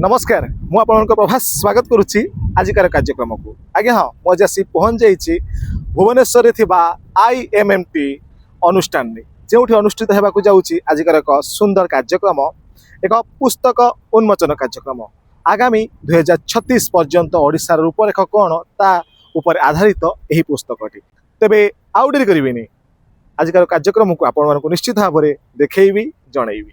नमस्कार मु आपन प्रभास स्वागत करुच्ची आजिकार कार्यक्रम को आज्ञा हाँ मुझे आसी पहुँच जाइए भुवनेश्वर IMMT अनुष्ठान जो अनुष्ठित होगा जाऊँगी आजिकार एक सुंदर कार्यक्रम एक पुस्तक उन्मोचन कार्यक्रम आगामी 2036 पर्यंत ओडिशार रूपरेख कौन ता उपर आधारित यही पुस्तकटी तेबे आउ डेरी करिवेनी आजिकार कार्यक्रम को आपण मानक निश्चित भाव में देखैबी जनैबी।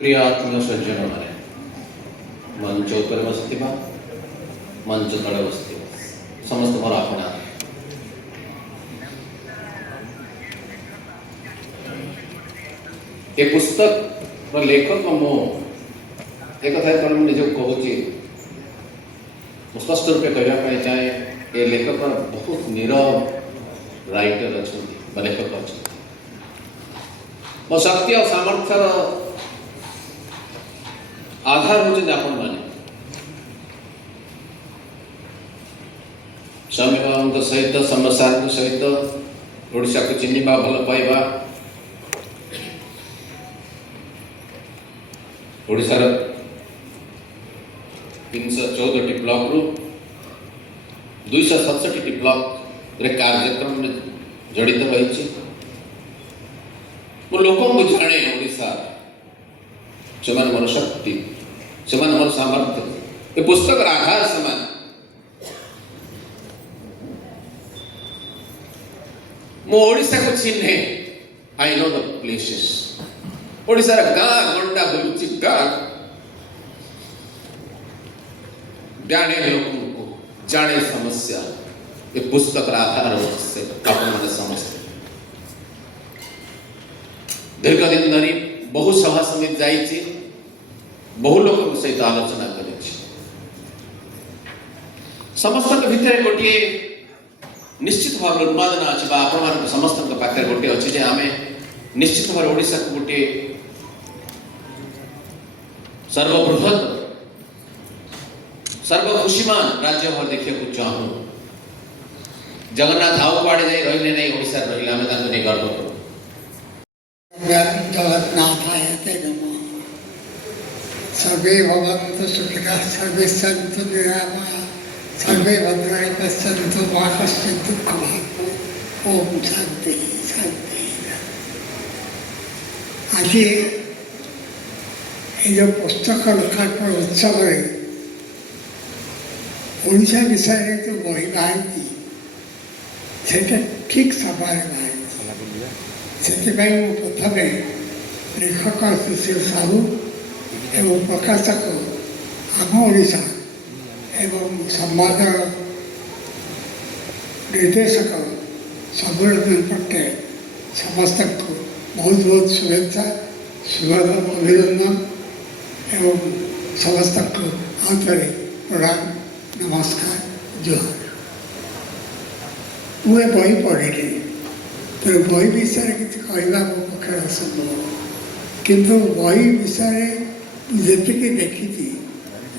प्रिय आत्मीय सज्जन माने मंच उपर बसथिबा मंच तले बसथिबा समस्त मोर आपना ए पुस्तक रो लेखक मो एक कथा पर निज कहूची स्पष्ट रूप कहया पाई चाहे ए लेखक बहुत नीरव राइटर अच्छा लेखक अच्छा मो शक्ति और सामर्थ्य आधार होते आपण माने स्वामी बाबा सहित समसार सहित ओडिशा को चिन्हवा भल पाइबा ओडिशार 314 ब्लॉक रु 267 ब्लॉक रे कार्यक्रम में जड़ित रही लोक को जाने ओडिशा से मन शक्ति से मन सामर्थ्य ये पुस्तक आधार समान मो ओडिशा को चिन्हे I know the places Odisha गाँ गंडा बुलुची गाँ जाने लोगों को जाने समस्या ये पुस्तक आधार से अपन समझते दीर्घ दिन धरी बहु सभा समिति जाइए बहु लोक सहित आलोचना कर समस्त भितर गोटे निश्चित भाव उन्मादना अच्छे आपण समस्त पाखे गोटे अच्छे जे आम निश्चित भाव ओडिशा को गोटे सर्वबृहत सर्वखुशीमान राज्य भाव देखा चाहूँ जगन्नाथ आउ कड़े जाए रही नहीं ओडिशा रही आम गर्व करूँ जगन्नाथाय ते नमः। सर्वे भवन्तु सुखिनः सर्वे सन्तु निरामयाः सर्वे भद्राणि पश्यन्तु मा कश्चित् दुःखभाग् ओम शांति शांति। आज ये जो पुस्तक लोकार्पण उत्सव ओडिशा विषय में जो बही बाहर से ठीक समय बाहर से प्रथम लेखक सुशील साहू एवं प्रकाशक आम ओडिशा एवं संवाद निर्देशक सबरंजन पटेल समस्त को बहुत बहुत शुभेच्छा शुभम अभिनंदन एवं समस्त को आउे प्रणाम नमस्कार जोहार। मुझे बही पढ़ी तो बही विषय किसी कहवा मो पक्षे असंभव किंतु बही विषय जी देखी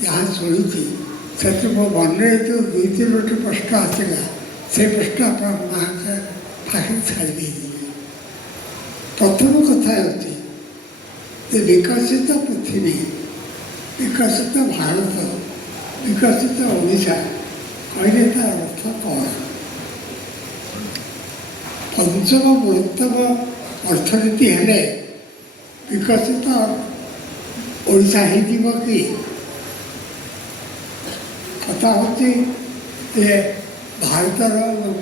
जहाँ शुणी से मो मन में जो दुई तीनोटी प्रश्न आसला से प्रश्न आप छाड़ी प्रथम कथा होती विकसित पृथ्वी विकसित भारत विकसित ओडिशा कहले तार अर्थ कौन पंचम बृहत्तम अर्थनीति हेले विकसित ओडिशा हो कि कथा होती भारतर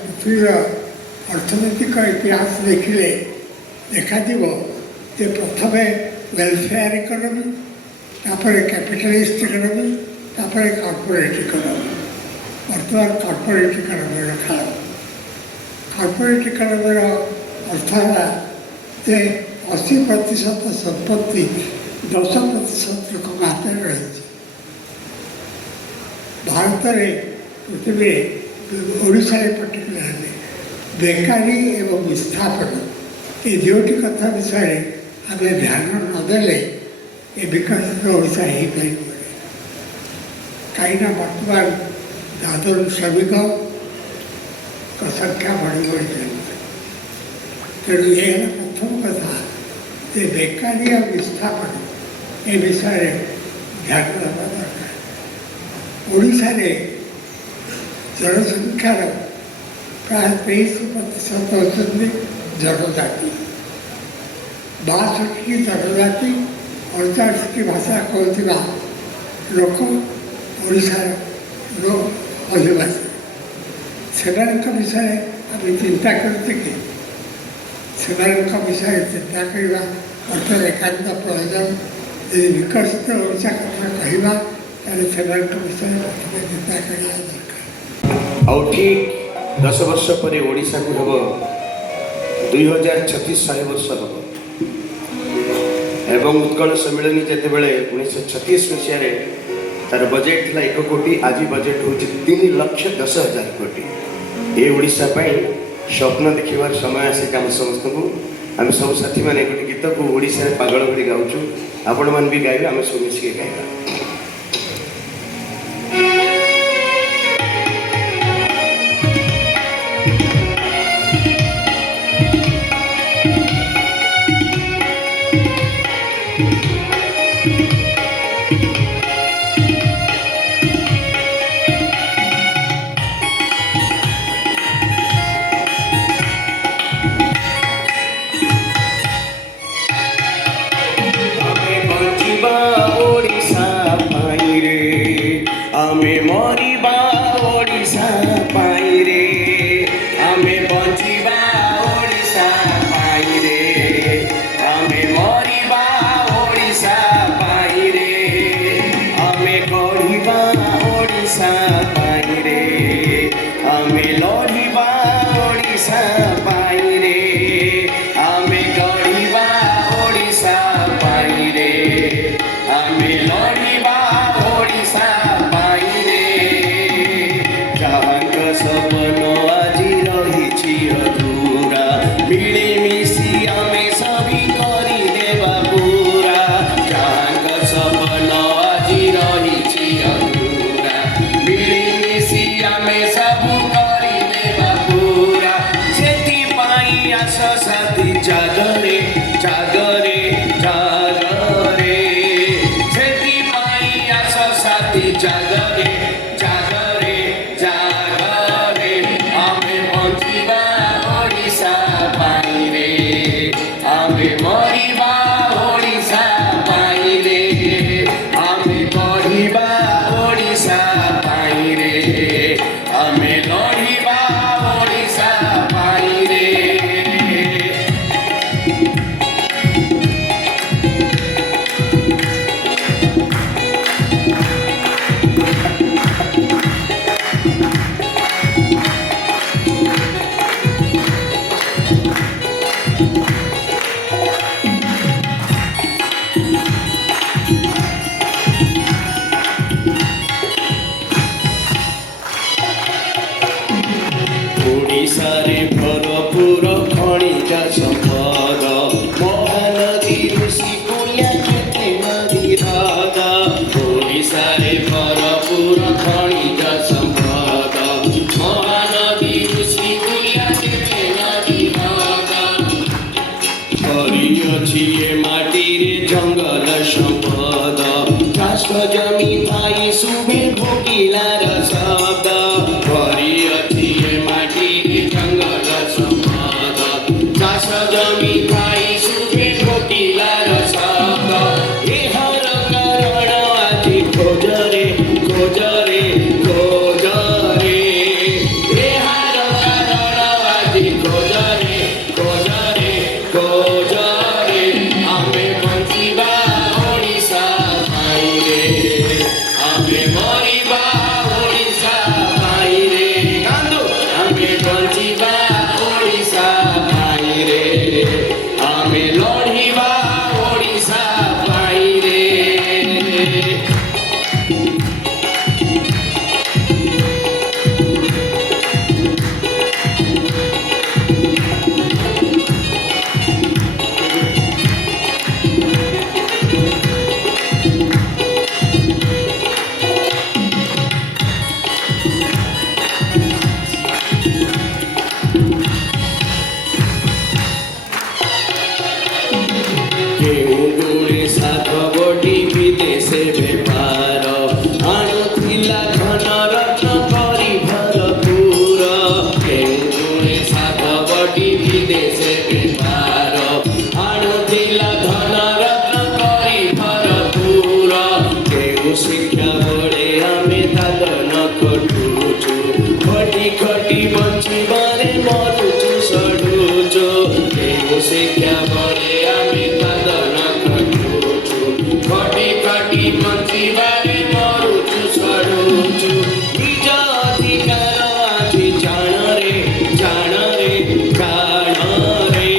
पृथ्वीर अर्थनैतिक इतिहास देखिले देखा प्रथम वेलफेयर इकोनॉमी तापर कैपिटलिस्ट इकोनॉमी तापर कॉर्पोरेट इकोनॉमी बर्तमान कॉर्पोरेट इकोनॉमी रखा कॉर्पोरेट इकोनॉमी अर्थ है 80% संपत्ति 10% लोक हाथ में रही भारत में पृथ्वी ओडिशा पर्टिकुलरली बेकारी एवं विस्थापन ये दुटी कथा विषय आम ध्यान नदेले ये विकसित ओडिशा हो पार कहीं बर्तमान दादन श्रमिक संख्या बढ़ी बढ़ी चलती तेणु ये प्रथम कथा ये बेकारी और विस्थापन ये विषय ध्यान देवा दरकार। ओडिशा रे जनसंख्यार प्राय 23% होती जनजाति 62 जनजाति 48 भाषा कहूँ लोक ओडिशार अधिवासी से विषय आम चिंता करते कि से विषय चिंता करवा अर्थ एकांत प्रयोजन यदि विकसित ओडिशा कथा कहवा से विषय प्रथम चिंता करवा दरकार। आउ ठीक 10 वर्ष पर ओडिशा को हम 2036 100 वर्ष हम एवं उत्कल सम्मिलनी जिते बड़े 1936 मसीह तार बजेट था 1 कोटी आज बजेट हूँ 3,10,000 कोटी ये ओडिशा स्वप्न देखिबार समय आसे आम समस्त को आम सब साथी मैंने गोटे गीत को ओडिशा पागल भरी गाँचु आपण मैंने भी गाइबे आम सब मिसिक गाइबा। जागरे जागरे आमे बंचिबा ଅଛି ଏ ମାଟିରେ ଜଙ୍ଗଲ ସମ୍ପଦ ଚାଷ ଜମି ଥାଇ ଶୁଭେ ଭୋକିଲାର ଶବ୍ଦ ଭରି ଅଛି ଏ ମାଟିରେ ଜଙ୍ଗଲ ସମ୍ପଦ ଚାଷ ଜମି ଥାଇ ଶୁଭେ ଭୋକିଲାର ଶବ୍ଦ ଏହାର କାରଣ ଆଜି ଖୋଜରେ ଖୋଜରେ ଖୋଜରେ ଏହାର କାରଣ ଆଜି ଖୋଜରେ ଖୋଜରେ ଖୋଜରେ ଆମେ ବଞ୍ଚିବା ଓଡ଼ିଶା ପାଇରେ ଆମେ ମରିବା ଓଡ଼ିଶା ପାଇରେ କାନ୍ଦୁ ଆମେ ବଞ୍ଚିବା ଓଡ଼ିଶା ପାଇରେ ଆମେ ଲଢ଼ିବା ଓଡ଼ିଶା ପାଇରେ କେଉଁଗୁଣେ ସାଧବଟି ବିଦେଶେ ବେପାର ଆଣୁଥିଲା ଧନ ରତ୍ନ କରି ଭରପୁର କେଉଁଗୁଣେ ସାଧବଟି ବିଦେଶେ ବେପାର ଆଣୁଥିଲା ଧନ ରତ୍ନ କରି ଭରପୁର କେଉଁ ଶିକ୍ଷା ବଳେ ଆମେ ଦାଦନ ଖଟୁଛୁ ଖଟି ଖଟି ବଞ୍ଚିବାରେ ମରୁଛୁ ସଢୁଛୁ କେଉଁ ଶିକ୍ଷା ବଳେ ଆମେ ଦାଦନ ଖଟୁଛୁ ଖଟି ଖଟି ବଞ୍ଚିବାରେ ମରୁଛୁ ସଢୁଛୁ ନିଜ ଅଧିକାର ଆଜି ଜାଣରେ ଜାଣରେ ଜାଣରେ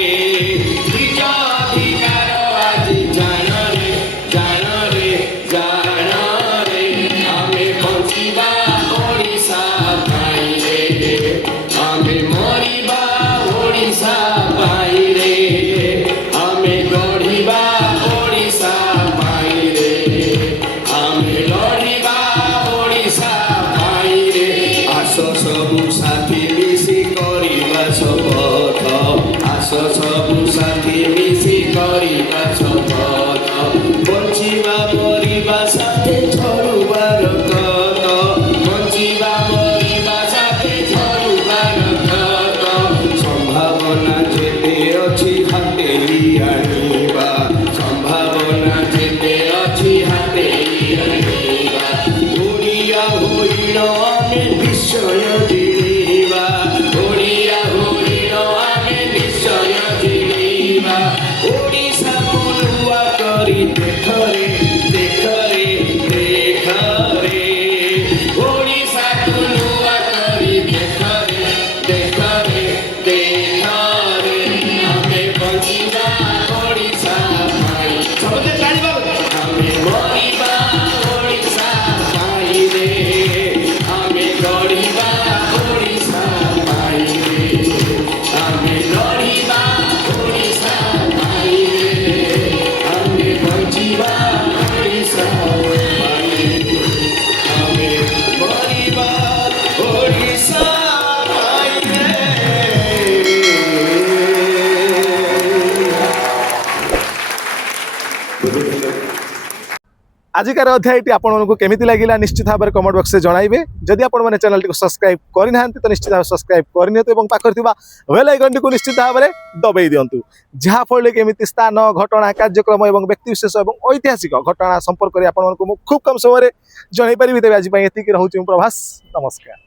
ନିଜ ଅଧିକାର ଆଜି ଜାଣରେ ଜାଣରେ ଜାଣରେ ଆମେ ବଞ୍ଚିବା ଓଡ଼ିଶା ପାଇରେ ଆମେ ମରିବା ଓଡ଼ିଶା ପାଇରେ ଆମେ ଲଢ଼ିବା ଓଡ଼ିଶା ପାଇରେ ଆମେ ଲଢ଼ିବା ଓଡ଼ିଶା ପାଇରେ ଆସ ସବୁ ସାଥୀ ମିଶି କରିବା ଶପଥ ଆସ ସବୁ ସାଥୀ ମିଶି କରିବା ଶପଥ ବଞ୍ଚିବା ମରିବା ସାଥେ ଝଡ଼ୁବାର କତ ବଞ୍ଚିବା ମରିବା ସାଥେ ଝଡ଼ୁବାର କତ ସମ୍ଭାବନା ଯେତେ ଅଛି ହାତେଇ ଆଣିବା ସମ୍ଭାବନା ଯେତେ ଅଛି ହାତେଇ ଆଣିବା ଓଡ଼ିଆ ହୋଇଣ ଆମେ ନିଶ୍ଚୟ ଜିଣିବା ଓଡ଼ିଆ ହୋଇଣ ଆମେ ନିଶ୍ଚୟ ଜିଣିବା ଓଡ଼ିଶାକୁ ନୂଆ କରି ଦେଖରେ ଦେଖରେ ଦେଖରେ ଓଡ଼ିଶାକୁ ନୂଆ କରି ଦେଖରେ ଦେଖରେ ଦେଖରେ ଆମେ ବଞ୍ଚିବା ଓଡ଼ିଶା ପାଇଁ ସମସ୍ତେ ଜାଣିବା ଆମେ ମରିବା ଓଡ଼ିଶା ପାଇରେ ଆମେ ଲଢ଼ିବା ଓଡ଼ିଶା ପାଇରେ ଆମେ ଲଢ଼ିବା ଓଡ଼ିଶା ପାଇରେ ଆମେ ବଞ୍ଚିବା ଓଡ଼ିଶା ପାଇରେ ଆମେ ମରିବା ଓଡ଼ିଶା ପାଇରେ आजिकार अध्यायटी आपको केमिति लगिला निश्चित भाव में कमेंट बॉक्स में जणाइबे जदि आपण मैंने चैनल को सब्सक्राइब करना तो निश्चित भाव सब्सक्राइब करनी और पाखर बेल आइकन को निश्चित भाव में दबाई दिंतु जहाँफल केमिति स्थान घटना कार्यक्रम और व्यक्तिविशेष और ऐतिहासिक घटना संपर्क में आपको खूब कम समय जनई पारि तेज आज एति रोचे प्रभास नमस्कार।